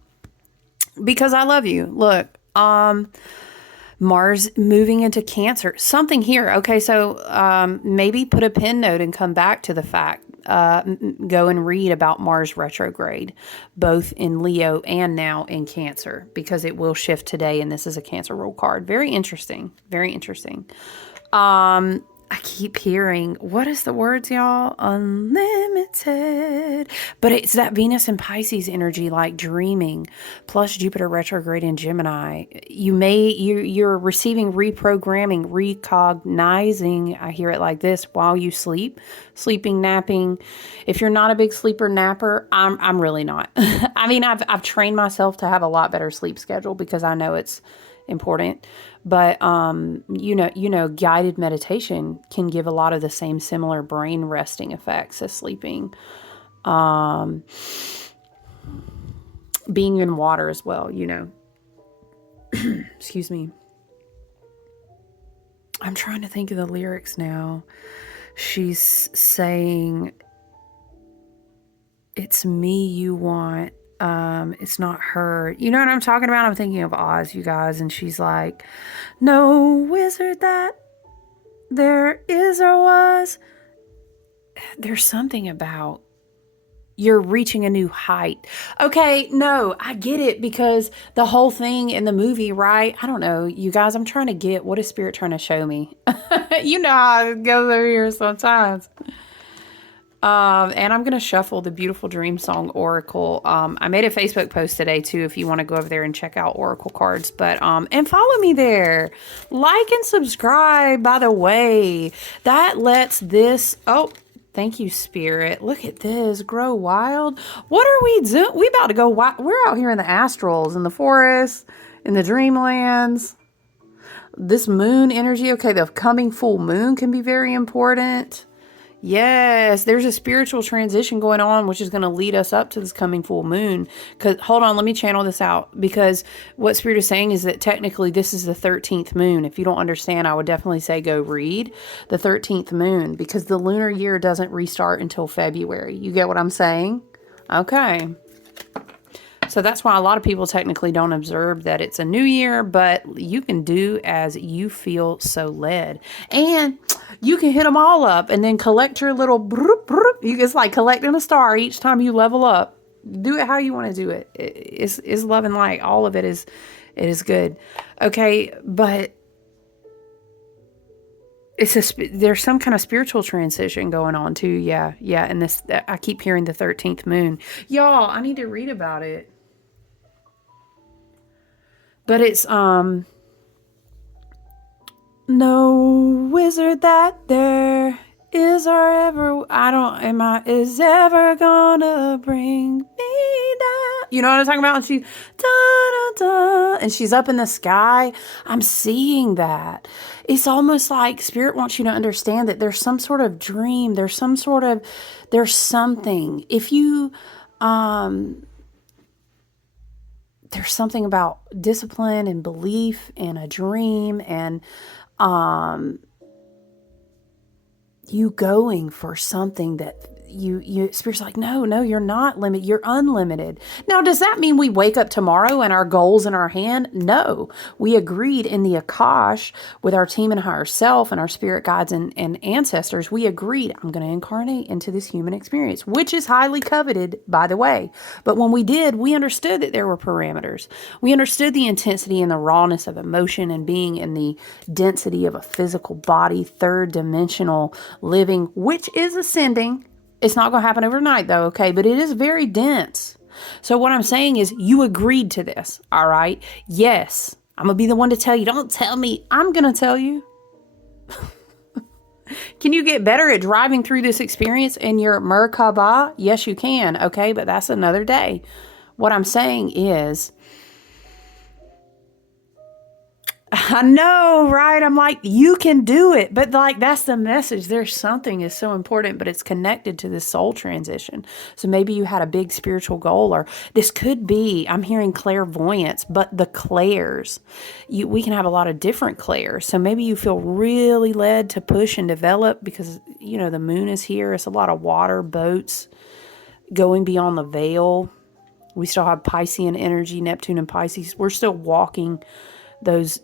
because I love you. Look, Mars moving into Cancer, something here. Okay. So, maybe put a pin note and come back to the fact, go and read about Mars retrograde, both in Leo and now in Cancer, because it will shift today. And this is a Cancer rule card. Very interesting. Very interesting. I keep hearing, what is the words, y'all? Unlimited. But it's that Venus and Pisces energy, like dreaming, plus Jupiter retrograde in Gemini. You're receiving reprogramming, recognizing, I hear it like this, while you sleeping, napping. If you're not a big sleeper napper, I'm really not. I mean, I've trained myself to have a lot better sleep schedule because I know it's important. But, guided meditation can give a lot of the same similar brain resting effects as sleeping. Being in water as well, Excuse me. I'm trying to think of the lyrics now. She's saying, it's me you want. It's not her. You know what I'm talking about? I'm thinking of Oz, you guys. And she's like, no wizard that there is or was. There's something about you're reaching a new height. Okay, no, I get it because the whole thing in the movie, right? I don't know, you guys, I'm trying to get what is Spirit trying to show me? You know how it goes over here sometimes. And I'm going to shuffle the Beautiful Dream Song Oracle. I made a Facebook post today too, if you want to go over there and check out Oracle cards, but, and follow me there. Like and subscribe, by the way. That lets this, oh, thank you, Spirit. Look at this, grow wild. What are we doing? We about to go wild. We're out here in the astrals, in the forest, in the dreamlands. This moon energy, okay, the coming full moon can be very important. Yes, there's a spiritual transition going on, which is going to lead us up to this coming full moon. Because hold on, let me channel this out. Because what Spirit is saying is that technically this is the 13th moon. If you don't understand, I would definitely say go read the 13th moon. Because the lunar year doesn't restart until February. You get what I'm saying? Okay. So that's why a lot of people technically don't observe that it's a new year, but you can do as you feel so led. And you can hit them all up and then collect your little broop, broop. It's like collecting a star each time you level up. Do it how you want to do it. It's love and light. All of it is good. Okay, but there's some kind of spiritual transition going on too. Yeah. And this, I keep hearing the 13th moon. Y'all, I need to read about it. But it's, no wizard that there is or ever, is ever gonna bring me down. You know what I'm talking about? And she, da, da, da, and she's up in the sky. I'm seeing that. It's almost like Spirit wants you to understand that there's some sort of dream. There's something. If you, there's something about discipline and belief and a dream and you going for something that you Spirit's like, no, you're not limited. You're unlimited. Now, does that mean we wake up tomorrow and our goal's in our hand? No. We agreed in the Akash with our team and higher self and our spirit guides and ancestors. We agreed, I'm going to incarnate into this human experience, which is highly coveted, by the way. But when we did, we understood that there were parameters. We understood the intensity and the rawness of emotion and being in the density of a physical body, third dimensional living, which is ascending. It's not going to happen overnight though, okay? But it is very dense. So what I'm saying is you agreed to this, all right? Yes, I'm going to be the one to tell you. Don't tell me. I'm going to tell you. Can you get better at driving through this experience in your Merkaba? Yes, you can, okay? But that's another day. What I'm saying is, I know, right? I'm like, you can do it. But like, that's the message. There's something is so important, but it's connected to this soul transition. So maybe you had a big spiritual goal, or this could be, I'm hearing clairvoyance, but the clairs, we can have a lot of different clairs. So maybe you feel really led to push and develop because, the moon is here. It's a lot of water, boats, going beyond the veil. We still have Piscean energy, Neptune and Pisces. We're still walking those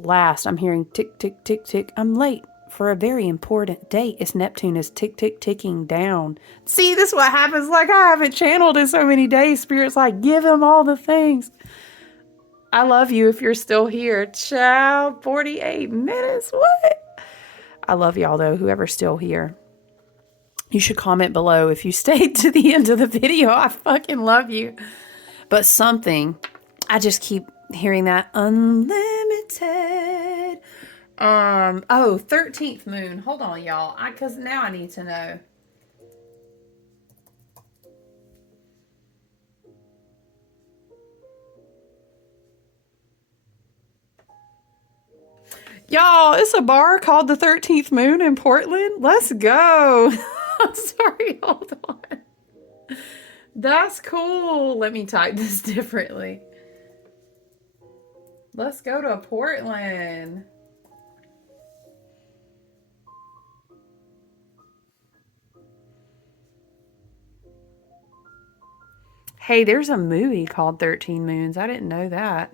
last. I'm hearing tick, tick, tick, tick. I'm late for a very important date. It's Neptune is tick, tick, ticking down. See, this is what happens. Like, I haven't channeled in so many days. Spirit's like, give him all the things. I love you if you're still here. Ciao. 48 minutes. What? I love y'all though, whoever's still here. You should comment below if you stayed to the end of the video. I fucking love you. But I just keep hearing that unlimited. 13th moon. Hold on, y'all. Because now I need to know. Y'all, it's a bar called the 13th Moon in Portland. Let's go. I'm sorry, hold on. That's cool. Let me type this differently. Let's go to Portland. Hey, there's a movie called 13 Moons. I didn't know that.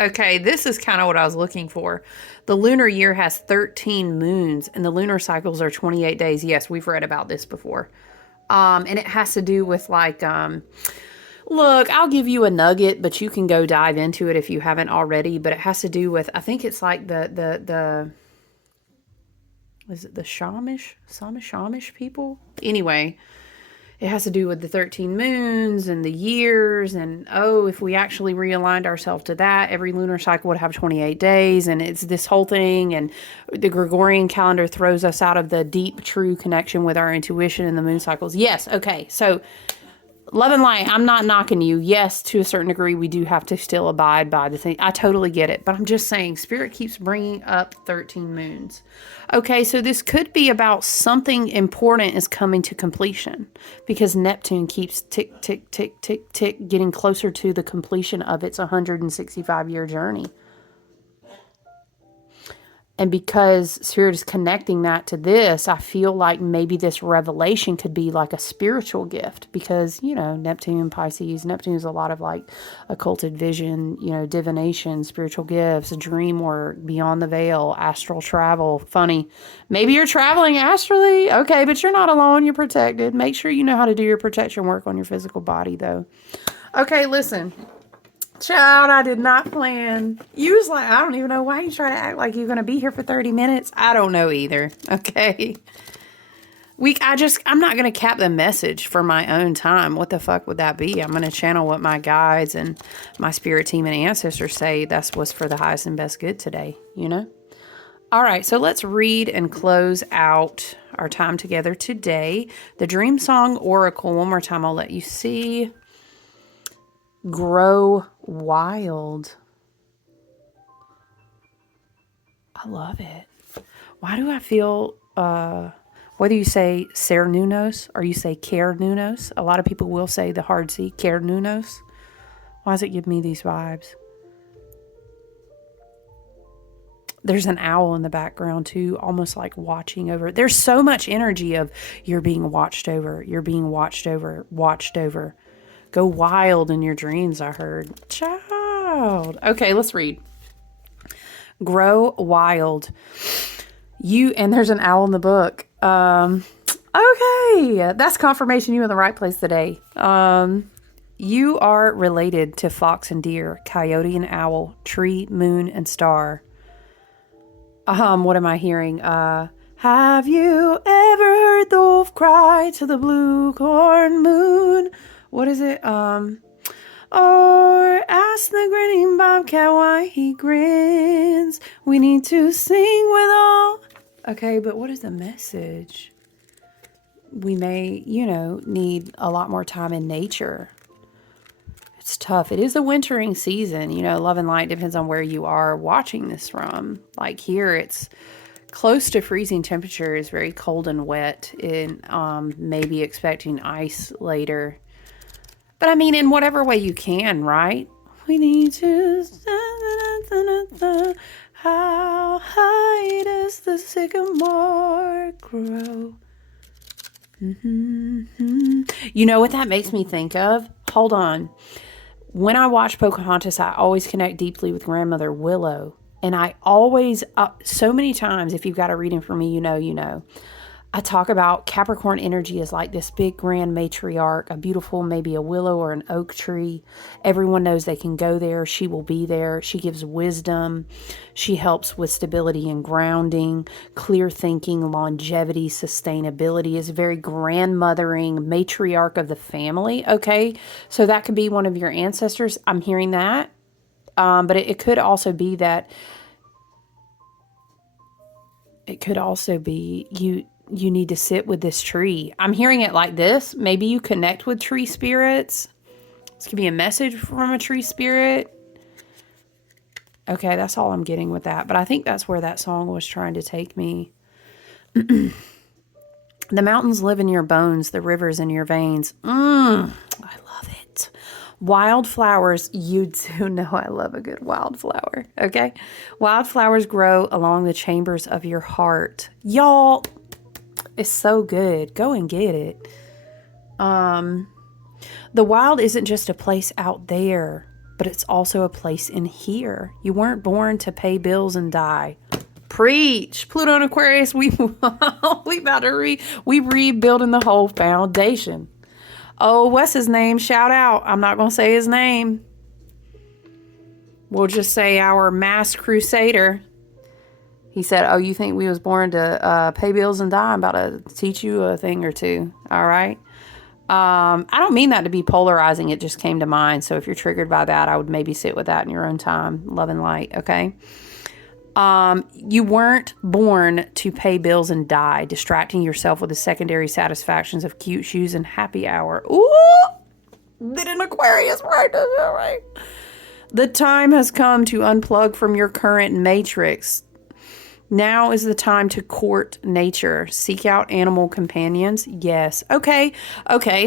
Okay, this is kind of what I was looking for. The lunar year has 13 moons and the lunar cycles are 28 days. Yes, we've read about this before. And it has to do with like, look, I'll give you a nugget, but you can go dive into it if you haven't already. But it has to do with, I think it's like is it the Shamish people? Anyway, it has to do with the 13 moons and the years. And oh, if we actually realigned ourselves to that, every lunar cycle would have 28 days. And it's this whole thing. And the Gregorian calendar throws us out of the deep, true connection with our intuition and the moon cycles. Yes. Okay. So love and light, I'm not knocking you. Yes, to a certain degree, we do have to still abide by the thing. I totally get it. But I'm just saying, Spirit keeps bringing up 13 moons. Okay, so this could be about something important is coming to completion because Neptune keeps tick, tick, tick, tick, tick, getting closer to the completion of its 165-year journey. And because Spirit is connecting that to this, I feel like maybe this revelation could be like a spiritual gift because, you know, Neptune, Pisces, Neptune is a lot of like occulted vision, you know, divination, spiritual gifts, dream work, beyond the veil, astral travel. Funny. Maybe you're traveling astrally. Okay, but you're not alone. You're protected. Make sure you know how to do your protection work on your physical body, though. Okay, listen. Child, I did not plan. You was like, I don't even know why you try to act like you're going to be here for 30 minutes. I don't know either. Okay. I'm not going to cap the message for my own time. What the fuck would that be? I'm going to channel what my guides and my spirit team and ancestors say that's what's for the highest and best good today, you know? All right, so let's read and close out our time together today. The Dream Song Oracle, one more time, I'll let you see. Grow wild. I love it. Why do I feel, whether you say Ser Nunos or you say Care Nunos, a lot of people will say the hard C, Care Nunos. Why does it give me these vibes? There's an owl in the background too, almost like watching over. There's so much energy of you're being watched over, you're being watched over, watched over. Go wild in your dreams, I heard. Child. Okay, let's read. Grow wild. And there's an owl in the book. Okay, that's confirmation you're in the right place today. You are related to fox and deer, coyote and owl, tree, moon, and star. What am I hearing? Have you ever heard the wolf cry to the blue corn moon? What is it? Or ask the grinning bobcat why he grins. We need to sing with all. Okay, but what is the message? We may, you know, need a lot more time in nature. It's tough. It is a wintering season. You know, love and light depends on where you are watching this from. Like here, it's close to freezing temperatures, very cold and wet, and maybe expecting ice later. But I mean, in whatever way you can, right? We need to... How high does the sycamore grow? Mm-hmm. You know what that makes me think of? Hold on. When I watch Pocahontas, I always connect deeply with Grandmother Willow. And I always, so many times, if you've got a reading for me, you know. I talk about Capricorn energy as like this big grand matriarch, a beautiful, maybe a willow or an oak tree. Everyone knows they can go there. She will be there. She gives wisdom. She helps with stability and grounding, clear thinking, longevity, sustainability, is very grandmothering, matriarch of the family. Okay. So that could be one of your ancestors. I'm hearing that. But it could also be that it could also be you need to sit with this tree. I'm hearing it like this. Maybe you connect with tree spirits. This could be a message from a tree spirit. Okay, that's all I'm getting with that. But I think that's where that song was trying to take me. The mountains live in your bones, the rivers in your veins. I love it. Wildflowers, you do know I love a good wildflower, okay? Wildflowers grow along the chambers of your heart. Y'all, it's so good. Go and get it. The wild isn't just a place out there. but it's also a place in here. You weren't born to pay bills and die. Preach. Pluto and Aquarius, we rebuilding the whole foundation. Oh, what's his name? Shout out. I'm not going to say his name. We'll just say our mass crusader. He said, oh, you think we was born to pay bills and die? I'm about to teach you a thing or two. All right. I don't mean that to be polarizing. It just came to mind. So if you're triggered by that, I would maybe sit with that in your own time. Love and light. Okay. You weren't born to pay bills and die, distracting yourself with the secondary satisfactions of cute shoes and happy hour. Ooh, did an Aquarius right? Right. The time has come to unplug from your current matrix. Now is the time to court nature. Seek out animal companions. Yes. Okay.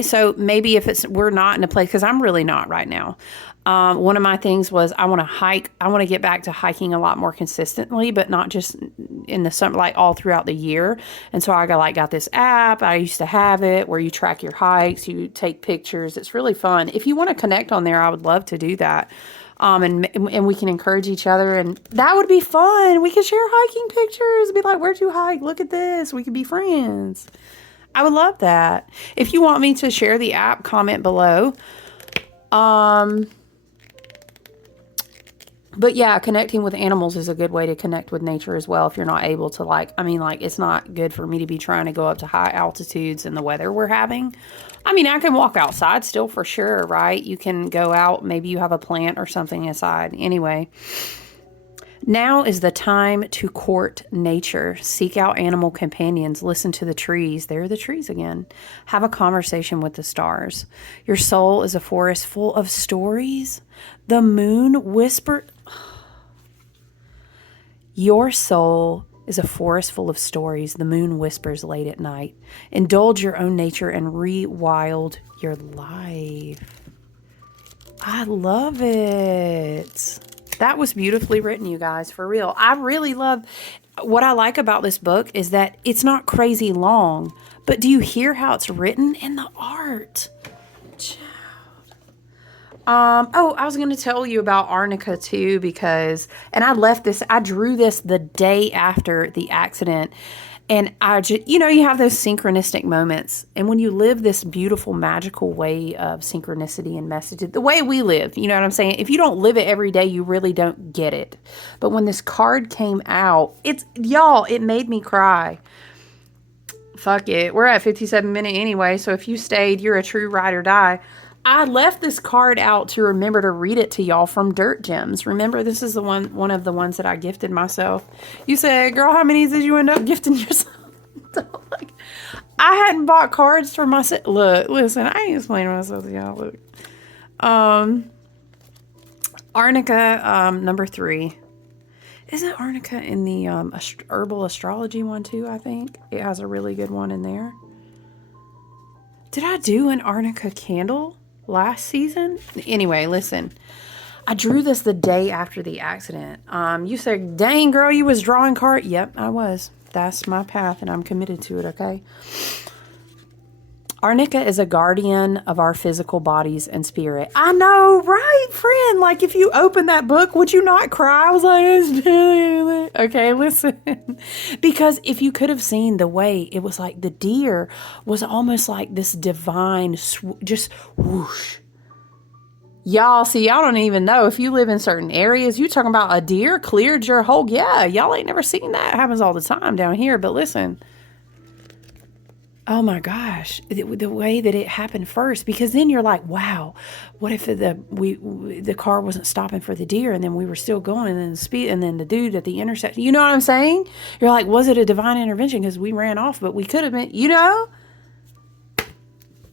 So maybe if we're not in a place, because I'm really not right now. One of my things was I want to hike. I want to get back to hiking a lot more consistently, but not just in the summer, like all throughout the year. And so I got this app. I used to have it where you track your hikes, you take pictures. It's really fun. If you want to connect on there, I would love to do that. And we can encourage each other, and that would be fun. We could share hiking pictures. Be like, where'd you hike? Look at this. We could be friends. I would love that. If you want me to share the app, comment below. But yeah, connecting with animals is a good way to connect with nature as well. If you're not able to it's not good for me to be trying to go up to high altitudes in the weather we're having. I mean, I can walk outside still for sure, right? You can go out. Maybe you have a plant or something inside. Anyway, now is the time to court nature. Seek out animal companions. Listen to the trees. There are the trees again. Have a conversation with the stars. Your soul is a forest full of stories. The moon whispered. Your soul is a forest full of stories. The moon whispers late at night. Indulge your own nature and rewild your life. I love it. That was beautifully written, you guys, for real. I really love, what I like about this book is that it's not crazy long, but do you hear how it's written and the art? I was going to tell you about Arnica too, because, and I drew this the day after the accident. And you have those synchronistic moments. And when you live this beautiful, magical way of synchronicity and messages, the way we live, you know what I'm saying? If you don't live it every day, you really don't get it. But when this card came out, it made me cry. Fuck it. We're at 57 minutes anyway. So if you stayed, you're a true ride or die. I left this card out to remember to read it to y'all from Dirt Gems. Remember, this is one of the ones that I gifted myself. You said, girl, how many did you end up gifting yourself? I hadn't bought cards for myself. Look, listen, I ain't explaining myself to y'all. Look. Arnica, number 3. Isn't Arnica in the herbal astrology one too, I think? It has a really good one in there. Did I do an Arnica candle last season? Anyway, listen. I drew this the day after the accident. You said, dang, girl, you was drawing cards. Yep, I was. That's my path, and I'm committed to it, okay? Arnica is a guardian of our physical bodies and spirit. I know, right, friend? Like, if you open that book, would you not cry? I was like, okay, listen. Because if you could have seen the way it was, like the deer was almost like this divine, just whoosh. Y'all, see, y'all don't even know. If you live in certain areas, you talking about a deer cleared your whole, yeah, y'all ain't never seen that. It happens all the time down here. But listen. Oh my gosh, the way that it happened first, because then you're like, wow, what if the car wasn't stopping for the deer and then we were still going and then the dude at the intersection, you know what I'm saying? You're like, was it a divine intervention? Because we ran off, but we could have been,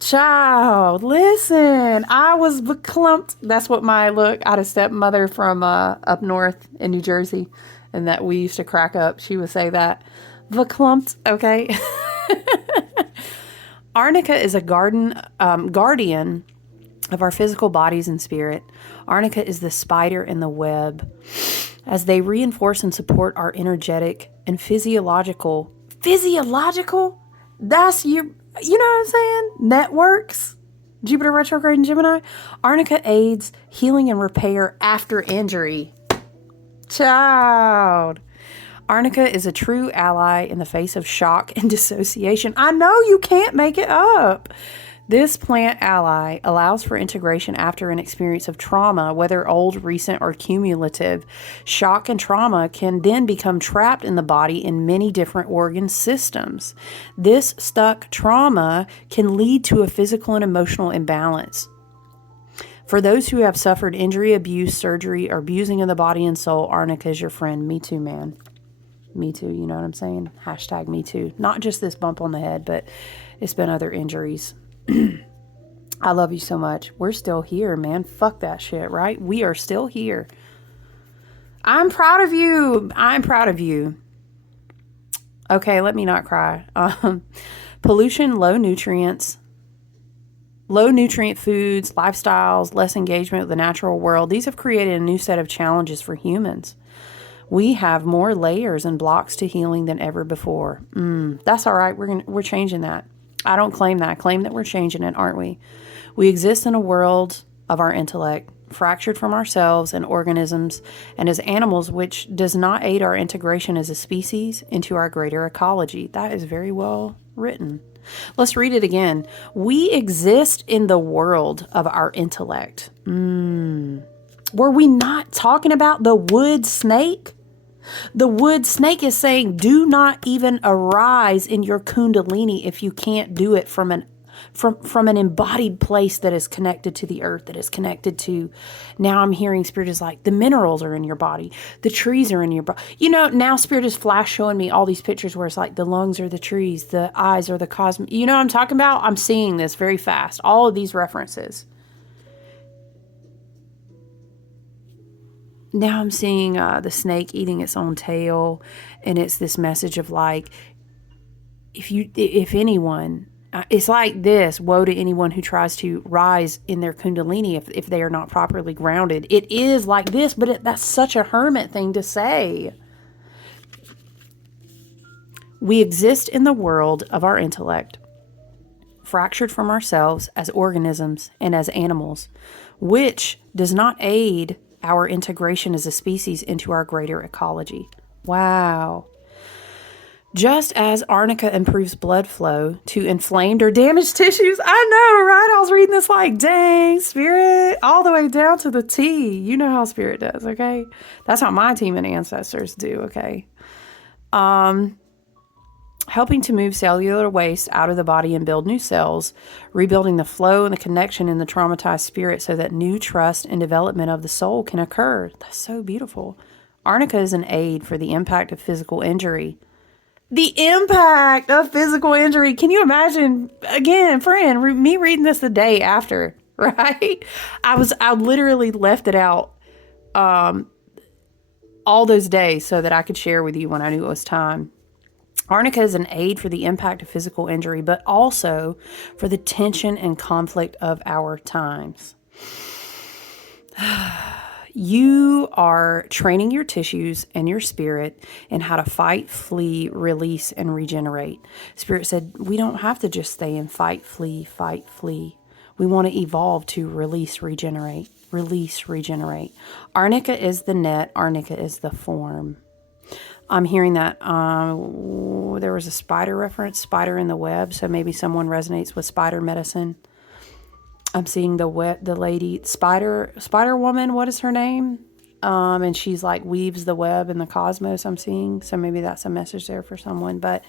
Child, listen, I was clumped. That's what I had a stepmother from up north in New Jersey, and that we used to crack up. She would say that, clumped, okay? Arnica is a guardian of our physical bodies and spirit. Arnica is the spider in the web. As they reinforce and support our energetic and physiological, that's you know what I'm saying? Networks. Jupiter retrograde in Gemini. Arnica aids healing and repair after injury. Child. Arnica is a true ally in the face of shock and dissociation. I know, you can't make it up. This plant ally allows for integration after an experience of trauma, whether old, recent, or cumulative. Shock and trauma can then become trapped in the body in many different organ systems. This stuck trauma can lead to a physical and emotional imbalance. For those who have suffered injury, abuse, surgery, or abusing of the body and soul, Arnica is your friend. Me too, man. Me too, you know what I'm saying? Hashtag me too. Not just this bump on the head, but it's been other injuries. I love you so much. We're still here, man. Fuck that shit, right? We are still here. I'm proud of you. I'm proud of you. Okay, let me not cry. Pollution, low nutrient foods, lifestyles, less engagement with the natural world. These have created a new set of challenges for humans. We have more layers and blocks to healing than ever before. That's all right. We're changing that. I don't claim that. I claim that we're changing it, aren't we? We exist in a world of our intellect, fractured from ourselves and organisms and as animals, which does not aid our integration as a species into our greater ecology. That is very well written. Let's read it again. We exist in the world of our intellect. Were we not talking about the wood snake? The wood snake is saying, do not even arise in your kundalini if you can't do it from an embodied place that is connected to the earth, that is connected to, now I'm hearing Spirit is like, the minerals are in your body, the trees are in your body. You know, now Spirit is flash showing me all these pictures where it's like the lungs are the trees, the eyes are the cosmos. You know what I'm talking about? I'm seeing this very fast. All of these references. Now I'm seeing the snake eating its own tail, and it's this message of like, if anyone, it's like this: woe to anyone who tries to rise in their kundalini if they are not properly grounded. It is like this, but that's such a hermit thing to say. We exist in the world of our intellect, fractured from ourselves as organisms and as animals, which does not aid our integration as a species into our greater ecology. Wow. Just as arnica improves blood flow to inflamed or damaged tissues, I know, right? I was reading this like, dang, Spirit, all the way down to the T. You know how Spirit does, okay? That's how my team and ancestors do, okay? Helping to move cellular waste out of the body and build new cells, rebuilding the flow and the connection in the traumatized spirit so that new trust and development of the soul can occur. That's so beautiful. Arnica is an aid for the impact of physical injury. The impact of physical injury. Can you imagine, again, friend, me reading this the day after, right? I literally left it out all those days so that I could share with you when I knew it was time. Arnica is an aid for the impact of physical injury, but also for the tension and conflict of our times. You are training your tissues and your spirit in how to fight, flee, release, and regenerate. Spirit said, we don't have to just stay in fight, flee, fight, flee. We want to evolve to release, regenerate, release, regenerate. Arnica is the net. Arnica is the form. I'm hearing that there was a spider reference, spider in the web. So maybe someone resonates with spider medicine. I'm seeing the lady, spider woman. What is her name? And she's like weaves the web in the cosmos, I'm seeing. So maybe that's a message there for someone. But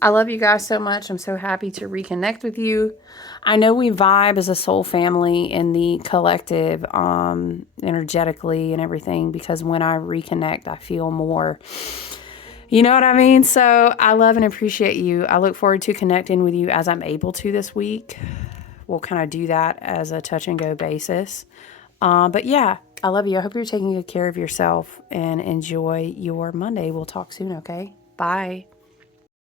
I love you guys so much. I'm so happy to reconnect with you. I know we vibe as a soul family in the collective, energetically and everything, because when I reconnect, I feel more, you know what I mean? So I love and appreciate you. I look forward to connecting with you as I'm able to this week. We'll kind of do that as a touch and go basis. But yeah, I love you. I hope you're taking good care of yourself and enjoy your Monday. We'll talk soon, okay? Bye.